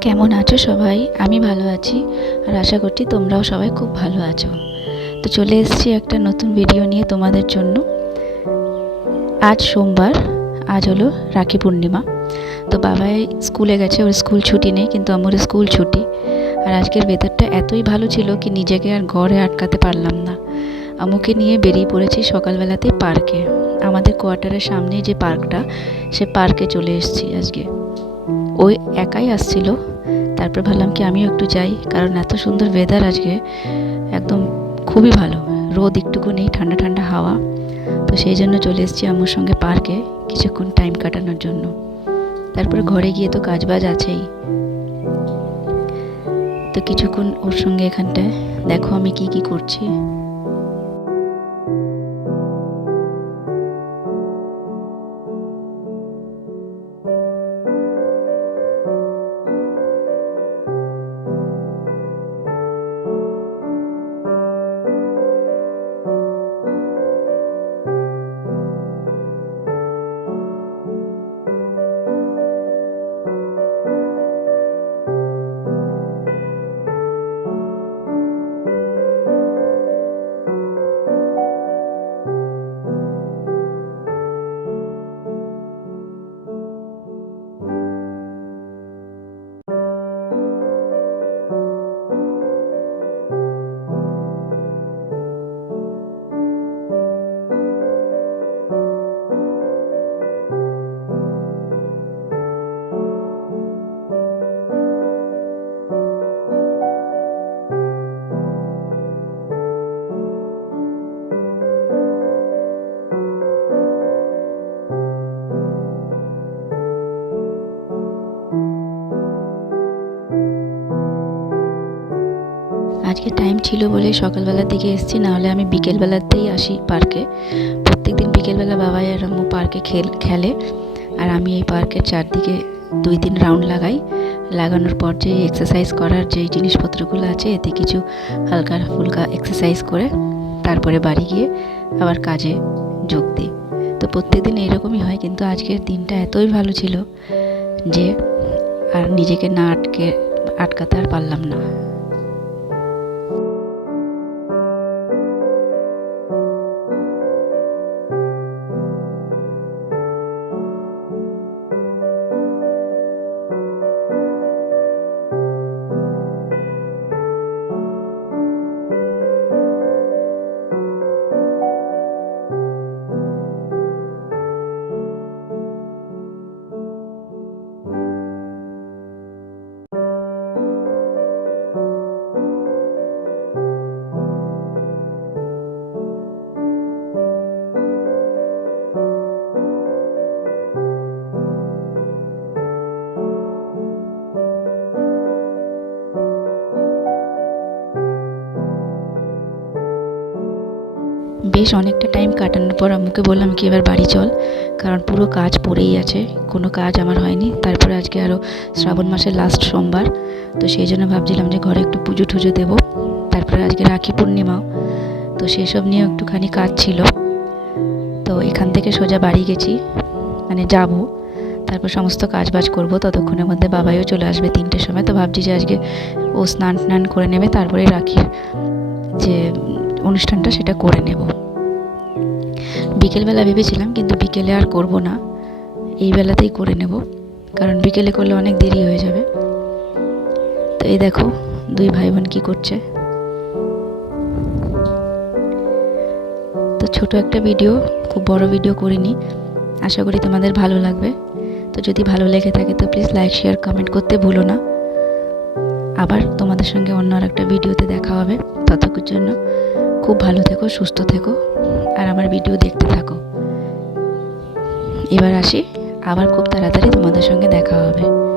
কেমন আছো সবাই? আমি ভালো আছি আর আশা করছি তোমরাও সবাই খুব ভালো আছো। তো চলে এসেছি একটা নতুন ভিডিও নিয়ে তোমাদের জন্য। আজ সোমবার, আজ হলো রাখি পূর্ণিমা। তো বাবাই স্কুলে গেছে, ওর স্কুল ছুটি নেই, কিন্তু আমার স্কুল ছুটি। আর আজকের ওয়েদারটা এতই ভালো ছিল কি নিজেকে আর ঘরে আটকাতে পারলাম না। আমুকে নিয়ে বেরিয়ে পড়েছি সকালবেলাতেই পার্কে। আমাদের কোয়ার্টারের সামনে যে পার্কটা, সে পার্কে চলে এসেছি আজকে। ওই একাই আসছিল। তারপর ভাবলাম কি আমিও একটু যাই, কারণ এত সুন্দর ওয়েদার আজকে, একদম খুবই ভালো। রোদ একটুকু নেই, ঠান্ডা ঠান্ডা হাওয়া। তো সেই জন্য চলে এসেছি আমার সঙ্গে পার্কে কিছুক্ষণ টাইম কাটানোর জন্য। তারপরে ঘরে গিয়ে তো কাজবাজ আছেই। তো কিছুক্ষণ ওর সঙ্গে এখানটায়, দেখো আমি কি কি করছি। আজকে টাইম ছিল বলে সকালবেলার দিকে এসেছি, নাহলে আমি বিকেলবেলাতেই আসি পার্কে। প্রত্যেকদিন বিকেলবেলা বাবাই আর আম্মু পার্কে খেল, খেলে। আর আমি এই পার্কের চারদিকে দুই তিন রাউন্ড লাগাই। লাগানোর পর যে এক্সারসাইজ করার যে জিনিসপত্রগুলো আছে, এতে কিছু হালকা ফুলকা এক্সারসাইজ করে তারপরে বাড়ি গিয়ে আবার কাজে যোগ দিই। তো প্রত্যেকদিন এরকমই হয়, কিন্তু আজকের দিনটা এতই ভালো ছিল যে আর নিজেকে না আটকে, আটকাতে আর পারলাম না। বেশ অনেকটা টাইম কাটানোর পর আম্মুকে বললাম কি, এবার বাড়ি চল। কারণ পুরো কাজ পড়েই আছে, কোনো কাজ আমার হয়নি। তারপরে আজকে আরও শ্রাবণ মাসের লাস্ট সোমবার, তো সেই জন্য ভাবছিলাম যে ঘরে একটু পুজো টুজো দেবো। তারপরে আজকে রাখি পূর্ণিমাও তো সেসব নিয়ে একটুখানি কাজ ছিল। তো এখান থেকে সোজা বাড়ি গেছি মানে যাব। তারপর সমস্ত কাজ বাজ করব, ততক্ষণের মধ্যে বাবাইও চলে আসবে তিনটের সময়। তো ভাবছি যে আজকে ও স্নান টান করে নেবে তারপরে রাখির যে অনুষ্ঠানটা সেটা করে নেব। বিকেলবেলা ভেবেছিলাম, কিন্তু বিকেলে আর করব না। এই বেলাতেই করে নেব, কারণ বিকেলে করলে অনেক দেরি হয়ে যাবে। তো এই দেখো, দুই ভাই বোন কী করছে। তো ছোট একটা ভিডিও, খুব বড় ভিডিও করিনি। আশা করি তোমাদের ভালো লাগবে। তো যদি ভালো লেগে থাকে, তো প্লিজ লাইক শেয়ার কমেন্ট করতে ভুলো না। আবার তোমাদের সঙ্গে অন্য আর একটা ভিডিওতে দেখা হবে। ততক্ষণ জন্য খুব ভালো থেকো, সুস্থ থেকো। আর আমার ভিডিও দেখতে থাকো। এবার আসি আবার খুব তাড়াতাড়ি তোমাদের সঙ্গে দেখা হবে।